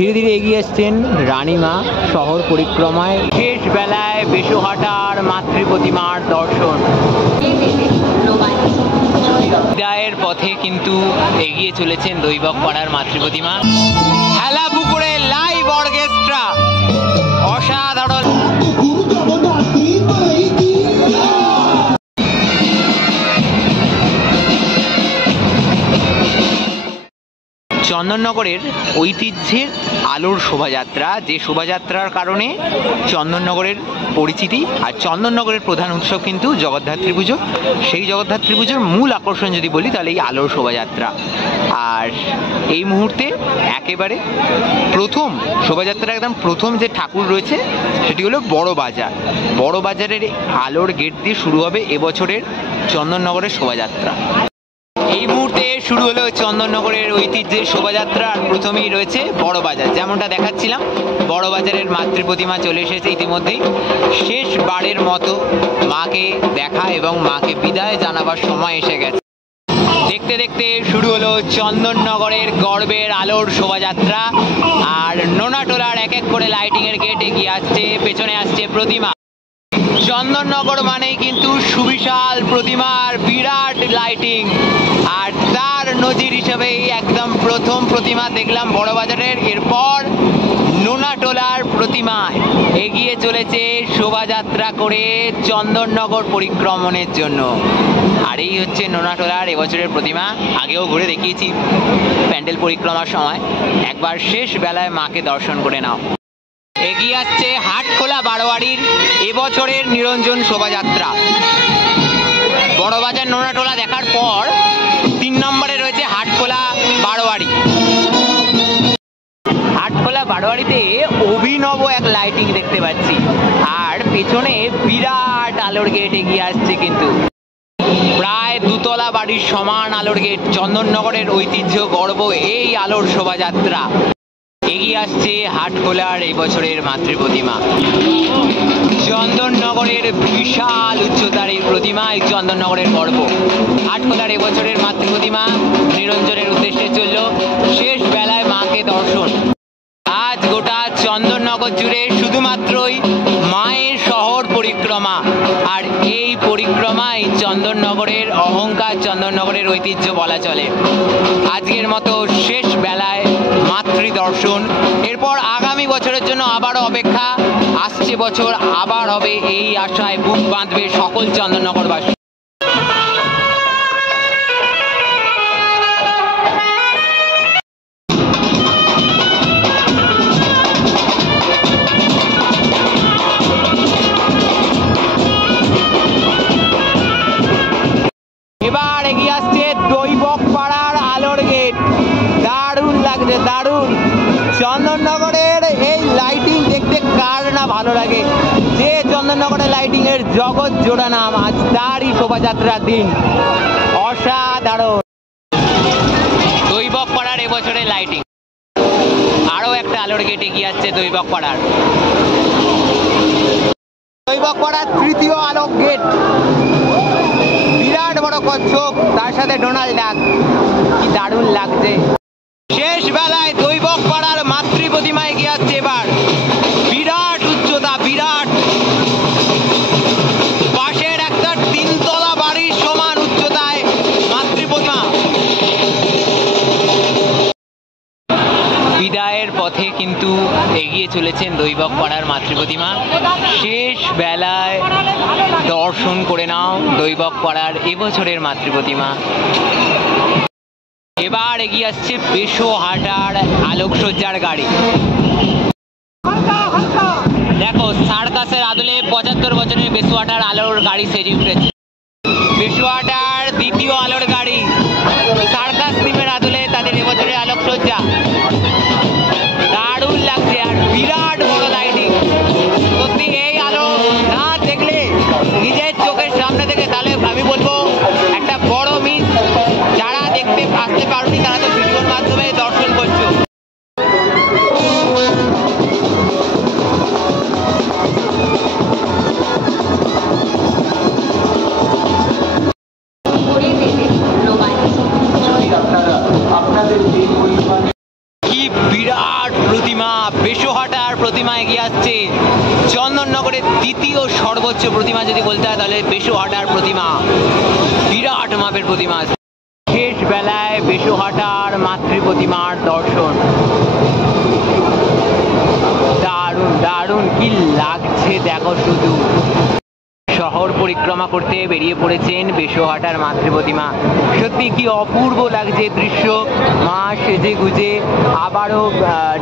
ধীরে ধীরে এগিয়ে আসছেন রানীমা শহর পরিক্রমায়। শেষ বেলায় বেশুহাটার মাতৃ প্রতিমার দর্শন। বিদায়ের পথে কিন্তু এগিয়ে চলেছেন দৈবক পাড়ার মাতৃ প্রতিমা। হেলা পুকুরে লাইভ অর্কেস্ট্রা, অসাধারণ। চন্দননগরের ঐতিহ্যের আলোর শোভাযাত্রা, যে শোভাযাত্রার কারণে চন্দননগরের পরিচিতি। আর চন্দননগরের প্রধান উৎসব কিন্তু জগদ্ধাত্রী পুজো। সেই জগদ্ধাত্রী পুজোর মূল আকর্ষণ যদি বলি তাহলে এই আলোর শোভাযাত্রা। আর এই মুহূর্তে একেবারে প্রথম শোভাযাত্রা, একদম প্রথম যে ঠাকুর রয়েছে সেটি হলো বড় বাজার। বড় বাজারের আলোর গেট দিয়ে শুরু হবে এবছরের চন্দননগরের শোভাযাত্রা। এই মুহূর্তে শুরু হলো চন্দননগরের ঐতিহ্যের শোভাযাত্রা। আর প্রথমেই রয়েছে বড় বাজার, যেমনটা দেখাচ্ছিলাম বড় বাজারের মাতৃ প্রতিমা চলে এসেছে ইতিমধ্যেই। শেষবারের মতো মাকে দেখা এবং মাকে বিদায় জানাবার সময় এসে গেছে। দেখতে দেখতে শুরু হলো চন্দননগরের গর্বের আলোর শোভাযাত্রা। আর নোনাটোলার এক এক করে লাইটিং এর গেট এগিয়ে আসছে, পেছনে আসছে প্রতিমা। চন্দননগর মানেই কিন্তু সুবিশাল প্রতিমার বিরাট লাইটিং। আর তার নজির হিসেবেই একদম প্রথম প্রতিমা দেখলাম বড় বাজারের। এরপর নোনাটোলার প্রতিমায় এগিয়ে চলেছে শোভাযাত্রা করে চন্দননগর পরিক্রমণের জন্য। আর এই হচ্ছে নোনাটোলার এবছরের প্রতিমা। আগেও ঘুরে দেখিয়েছি প্যান্ডেল পরিক্রমার সময়। একবার শেষ বেলায় মাকে দর্শন করে নাও। এগিয়ে আসছে হাটখোলা বারোয়ারির এবছরের নিরঞ্জন শোভাযাত্রা। বড়বাজার নোনাটোলা দেখার পর 3 নম্বরে রয়েছে হাটখোলা বারোয়ারি। হাটখোলা বারোয়ারিতে অভিনব এক লাইটিং দেখতে পাচ্ছি। আর পেছনে বিরাট আলোর গেট এগিয়ে আসছে, কিন্তু প্রায় 2 তলা বাড়ির সমান আলোর গেট। চন্দননগরের ঐতিহ্য গর্ব এই আলোর শোভাযাত্রা। এগিয়ে আসছে হাটখোলার এই বছরের মাতৃ প্রতিমা। চন্দননগরের বিশাল উচ্চতার এই প্রতিমা, এই চন্দননগরের গর্ব। হাটখোলার এবছরের মাতৃ প্রতিমা নিরঞ্জনের উদ্দেশ্যে চলল শেষ বেলায় মাকে দর্শন। আজ গোটা চন্দননগর জুড়ে শুধুমাত্রই মায়ের শহর পরিক্রমা। আর এই পরিক্রমায় চন্দননগরের অহংকার, চন্দননগরের ঐতিহ্য বলা চলে। আজকের মতো শেষ বেলায় মাতৃ দর্শন। এরপর আগামী বছরের জন্য আবারও অপেক্ষা। আসছে বছর আবার হবে, এই আশায় বুক বাঁধবে সকল চন্দননগরবাসী। এবার এগিয়ে আসছে দৈবক পাড়ার আলোর গেট। দারুণ লাগছে, দারুণ। চন্দননগরের এই লাইটিং দেখতে কার না ভালো লাগে। যে চন্দননগরের লাইটিং এর জগৎ জোড়া নাম, আজ তারই শোভাযাত্রার দিন। অসাধারণ। দৈবক পাড়ার এবছরের লাইটিং। আরো একটা আলোর গেট এগিয়ে আসছে দৈবক পাড়ার। দৈবক পাড়ার 3য় আলোক গেট। বিরাট বড় কচ্ছপ, তার সাথে ডোনাল্ড ডাক। কি দারুণ লাগছে। শেষ বেলায় দৈবক পাড়ার মাতৃ প্রতিমা এগিয়ে আসছে এবার। বিরাট উচ্চতা, বিরাট। পাশের একটা 3 তলা বাড়ির সমান উচ্চতায় মাতৃ প্রতিমা। বিদায়ের পথে কিন্তু এগিয়ে চলেছেন দৈবক পাড়ার মাতৃ প্রতিমা। শেষ বেলায় দর্শন করে নাও দৈবক পাড়ার এবছরের মাতৃ প্রতিমা। এবার এগিয়ে আসছে বেশুহাটার আলোকসজ্জার গাড়ি। দেখো সার্কাসের আদলে 75 বছরের বেশুহাটার আলোর গাড়ি সেজে উঠেছে। বেশুহাটার 2য় আলোর গাড়ি। সার্কাস টিমের আদলে তাদের এবছরের আলোকসজ্জা। দারুণ লাগছে। আর বিরাট বড় লাইটিং। সত্যি এই আলো না দেখলে নিজের চোখের সামনে থেকে, তাহলে আমি বলবো একটা বড় মিস। যারা দেখতে আসতে পারোনি তারা তো ভিডিওর মাধ্যমে দর্শন করছো। প্রতিমা, বেশহাটার প্রতিমা এগিয়ে আসছে। চন্দননগরের দ্বিতীয় সর্বোচ্চ প্রতিমা যদি বলতে হয় তাহলে বেশহাটার প্রতিমা, বিরাট মাপের প্রতিমা। শেষ বেলায় বেশহাটার মাতৃ প্রতিমার দর্শন, দারুণ দারুণ কি লাগছে দেখো শুধু। শহর পরিক্রমা করতে বেরিয়ে পড়েছেন বেশহাটার মাতৃ প্রতিমা। সত্যি কি অপূর্ব লাগছে দৃশ্য। মা সেজে গুজে আবারও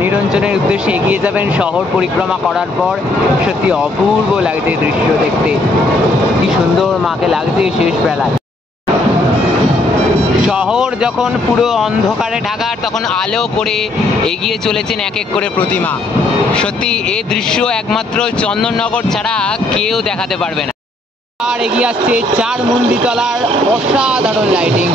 নিরঞ্জনের উদ্দেশ্যে এগিয়ে যাবেন শহর পরিক্রমা করার পর। সত্যি অপূর্ব লাগছে দৃশ্য দেখতে, কি সুন্দর মাকে লাগছে শেষ বেলায়। শহর যখন পুরো অন্ধকারে ঢাকার তখন আলো করে এগিয়ে চলেছেন এক এক করে প্রতিমা। সত্যি এই দৃশ্য একমাত্র চন্দননগর ছাড়া কেউ দেখাতে পারবে না। আর এগিয়ে আসছে চার মন্দিরতলার অসাধারণ লাইটিং।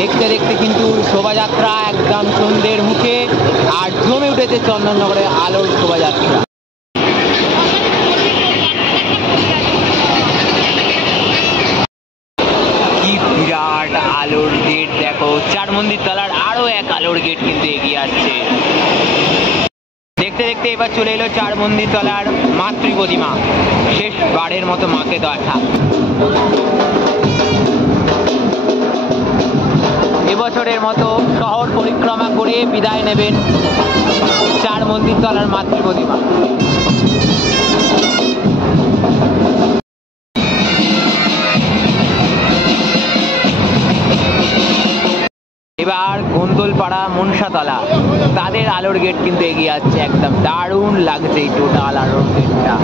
দেখতে দেখতে কিন্তু শোভাযাত্রা একদম সন্ধ্যের মুখে, আর জমে উঠেছে চন্দননগরের আলোর শোভাযাত্রা। কি বিরাট আলোর গেট দেখো, চার মন্দিরতলার আরো এক আলোর গেট কিন্তু এগিয়ে আসছে। দেখতে দেখতে এবার চলে এলো চার মন্দিরতলার মাতৃ প্রতিমা। শেষবারের মতো মাকে দেখা। এবছরের মতো শহর পরিক্রমা করে বিদায় নেবেন চার মন্দিরতলার মাতৃ প্রতিমা। এবার গোন্দলপাড়া মনসাতলা তাদের আলোর গেট কিন্তু এগিয়ে আসছে। একদম দারুণ লাগছে এই টোটাল আলোর গেটটা।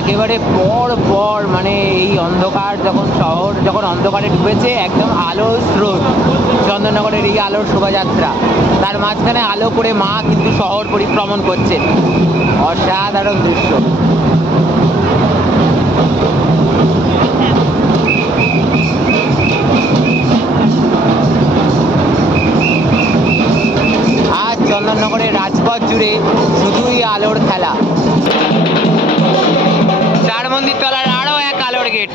একেবারে পর পর মানে এই অন্ধকার শহর যখন অন্ধকারে ডুবেছে, একদম আলোর স্রোত চন্দননগরের এই আলোর শোভাযাত্রা, তার মাঝখানে আলো করে মা কিন্তু শহর পরিক্রমণ করছেন। অসাধারণ দৃশ্য। আজ চন্দননগরের রাজপথ জুড়ে শুধুই আলোর খেলা। চার মন্দিরতলার আরো এক আলোর গেট,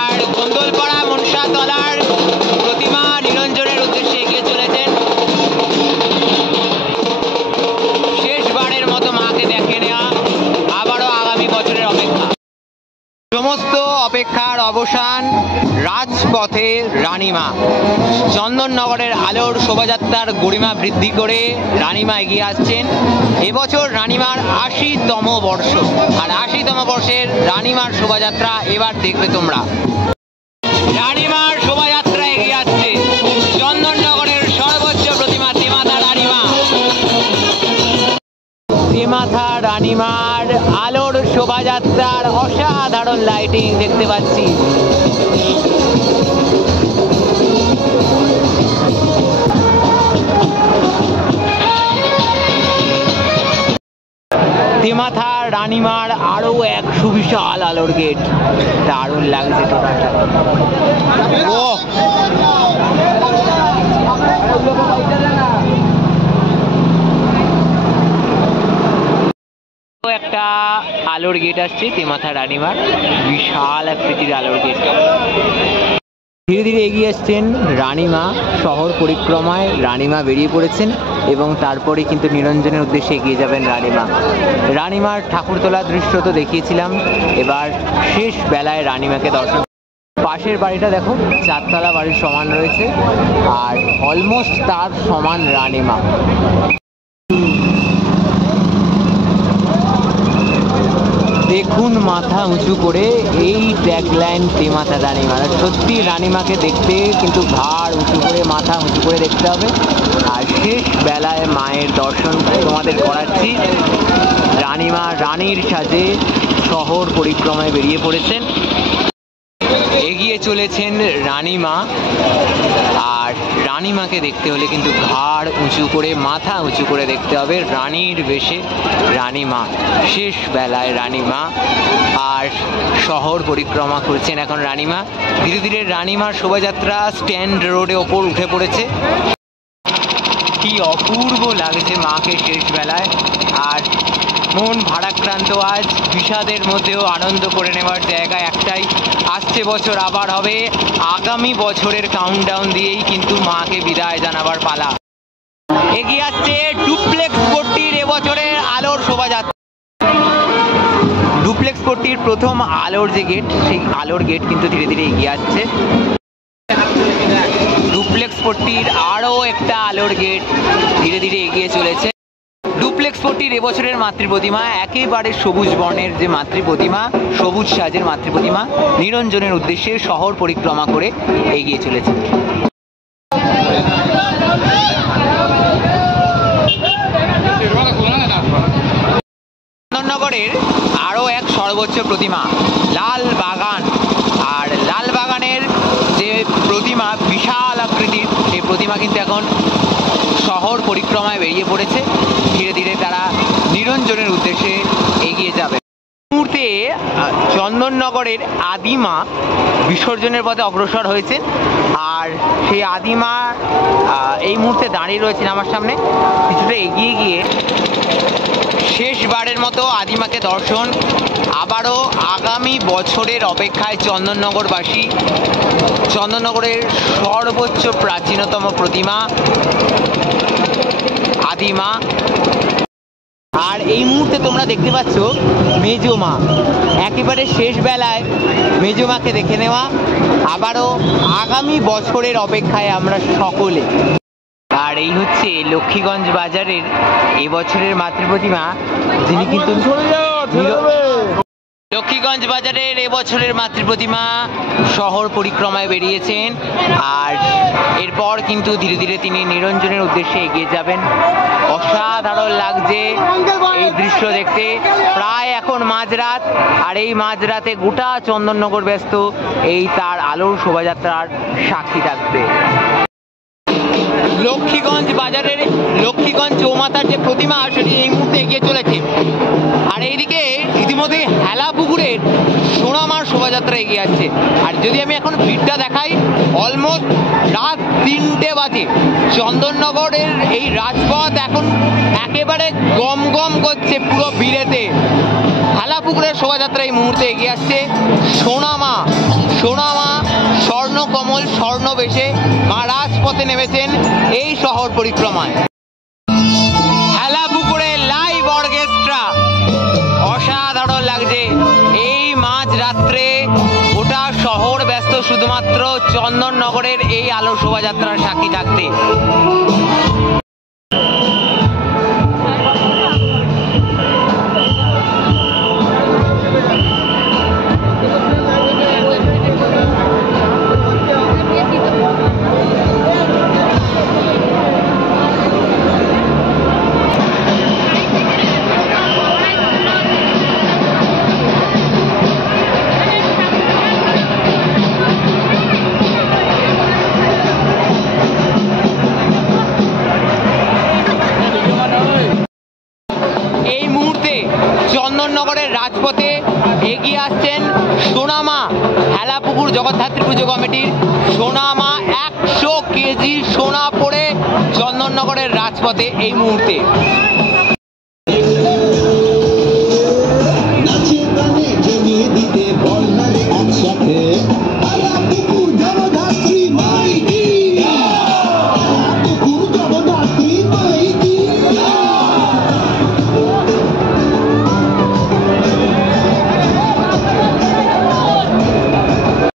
আর গোন্দলপাড়া মনসাতলার প্রতিমা নিরঞ্জনের উদ্দেশ্যে এগিয়ে চলেছেন। শেষবারের মতো মাকে দেখে নেওয়া, আবারও আগামী বছরের অপেক্ষা। সমস্ত অপেক্ষার অবসান, রাজপথে রানীমা। চন্দননগরের আলোর শোভাযাত্রার গরিমা বৃদ্ধি করে রানীমা এগিয়ে আসছেন। এবছর রানীমার ৮০তম বর্ষ, আর ৮০তম বর্ষের রানীমার শোভাযাত্রা এবার দেখবে তোমরা। রানীমার শোভাযাত্রা এগিয়ে আসছে, চন্দননগরের সর্বোচ্চ প্রতিমা তেমাথা রানীমা। তেমাথা রানীমার আলোর শোভাযাত্রার অসাধারণ লাইটিং দেখতে পাচ্ছি। তেমাথা রানীমার আরো এক সুবিশাল আলোর গেট, দারুণ লাগছে টোটালটা। একটা আলোর গেট আসছে তেমাথা রানীমার, বিশাল আকৃতির আলোর গেট। ধীরে ধীরে এগিয়ে আসছেন রানীমা। শহর পরিক্রমায় রানীমা বেরিয়ে পড়েছেন এবং তারপরে কিন্তু নিরঞ্জনের উদ্দেশ্যে এগিয়ে যাবেন রানীমা। রানীমার ঠাকুর তোলার দৃশ্য তো দেখিয়েছিলাম, এবার শেষ বেলায় রানীমাকে দর্শন। পাশের বাড়িটা দেখো, চারতলা বাড়ির সমান রয়েছে, আর অলমোস্ট তার সমান রানীমা। দেখুন মাথা উঁচু করে, এই ট্যাগলাইন তেমাথা রানীমা। সত্যি রানীমাকে দেখতে কিন্তু ঘাড় উঁচু করে, মাথা উঁচু করে দেখতে হবে। আর শেষ বেলায় মায়ের দর্শন তোমাদের করাচ্ছি। রানীমা রানীর সাজে শহর পরিক্রমায় বেরিয়ে পড়েছেন। এগিয়ে চলেছেন রানীমা, আর রানীমাকে দেখতে হলে কিন্তু ঘাড় উঁচু করে, মাথা উঁচু করে দেখতে হবে। রানীর বেশে রানীমা, শেষ বেলায় রানীমা, আর শহর পরিক্রমা করছেন এখন রানীমা। ধীরে ধীরে রানীমার শোভাযাত্রা স্ট্যান্ড রোডে ওপর উঠে পড়েছে। কি অপূর্ব লাগছে মাকে শেষ বেলায়। আর মন ভারাক্রান্ত আজ, বিষাদের মধ্যেও আনন্দ করে নেওয়ার জায়গা একটাই, আসছে বছর আবার হবে। আগামী বছরের কাউন্টডাউন দিয়েই কিন্তু মাকে বিদায় জানাবার পালা। এগিয়ে আসছে ডুপ্লেক্স পট্টির এবছরের আলোর শোভাযাত্রা। ডুপ্লেক্স পট্টির প্রথম আলোর যে গেট, সেই আলোর গেট কিন্তু ধীরে ধীরে এগিয়ে আসছে। ডুপ্লেক্স পট্টির আরও একটা আলোর গেট ধীরে ধীরে এগিয়ে চলেছে। ডুপ্লেক্স পট্টির এবছরের মাতৃ প্রতিমা একেবারে সবুজ বর্ণের যে মাতৃ প্রতিমা, সবুজ সাজের মাতৃ প্রতিমা নিরঞ্জনের উদ্দেশ্যে শহর পরিক্রমা করে এগিয়ে চলেছে। চন্দননগরের আরও এক সর্বোচ্চ প্রতিমা লাল বাগান। আর লাল বাগানের যে প্রতিমা বিশাল আকৃতির, সেই প্রতিমা কিন্তু এখন শহর পরিক্রমায় বেরিয়ে পড়েছে। ধীরে ধীরে তারা নিরঞ্জনের উদ্দেশ্যে এগিয়ে যাবে। মুহূর্তে চন্দননগরের আদিমা বিসর্জনের পথে অগ্রসর হয়েছে। আর সেই আদিমা এই মুহূর্তে দাঁড়িয়ে রয়েছেন আমার সামনে। কিছুটা এগিয়ে গিয়ে শেষবারের মতো আদিমাকে দর্শন। আবারও আগামী বছরের অপেক্ষায় চন্দননগরবাসী। চন্দননগরের সর্বোচ্চ প্রাচীনতম প্রতিমা আদিমা। আর এই মুহূর্তে তোমরা দেখতে পাচ্ছ মেজমা, একেবারে শেষ বেলায় মেজমাকে দেখে নেওয়া। আবারও আগামী বছরের অপেক্ষায় আমরা সকলে। আর এই হচ্ছে লক্ষ্মীগঞ্জ বাজারের এবছরের মাতৃ প্রতিমা, যিনি কিন্তু লক্ষ্মীগঞ্জ বাজারের এবছরের মাতৃ প্রতিমা শহর পরিক্রমায় বেরিয়েছেন। আর এরপর কিন্তু ধীরে ধীরে তিনি নিরঞ্জনের উদ্দেশ্যে এগিয়ে যাবেন। অসাধারণ লাগছে এই দৃশ্য দেখতে। প্রায় এখন মাঝরাত, আর এই মাঝরাতে গোটা চন্দননগর ব্যস্ত এই তার আলোর শোভাযাত্রার সাক্ষী থাকবে। লক্ষ্মীগঞ্জ বাজারের লক্ষ্মীগঞ্জ চৌমাতার যে প্রতিমা, সেটি এই মুহূর্তে এগিয়ে চলেছে। আর এইদিকে ইতিমধ্যে হেলা পুকুরের সোনামার শোভাযাত্রা এগিয়ে আসছে। আর যদি আমি এখন ভিড়টা দেখাই, অলমোস্ট রাত 3টে বাজে। চন্দননগরের এই রাজপথ এখন একেবারে গম গম করছে পুরো ভিড়েতে। হেলা পুকুরের শোভাযাত্রা এই মুহূর্তে এগিয়ে আসছে। সোনামা সোনামা স্বর্ণকমল স্বর্ণ বেশে মা রাজপথে নেমেছেন এই শহর পরিক্রমায়। হেলা পুকুরে লাইভ অর্কেস্ট্রা, অসাধারণ লাগছে। এই মাঝ রাত্রে গোটা শহর ব্যস্ত শুধুমাত্র চন্দননগরের এই আলো শোভাযাত্রার সাক্ষী থাকতে। চন্দননগরের রাজপথে এগিয়ে আসছেন সোনামা হেলাপুকুর জগদ্ধাত্রী পুজো কমিটির সোনামা। 100 কেজি সোনা পড়ে চন্দননগরের রাজপথে এই মুহূর্তে।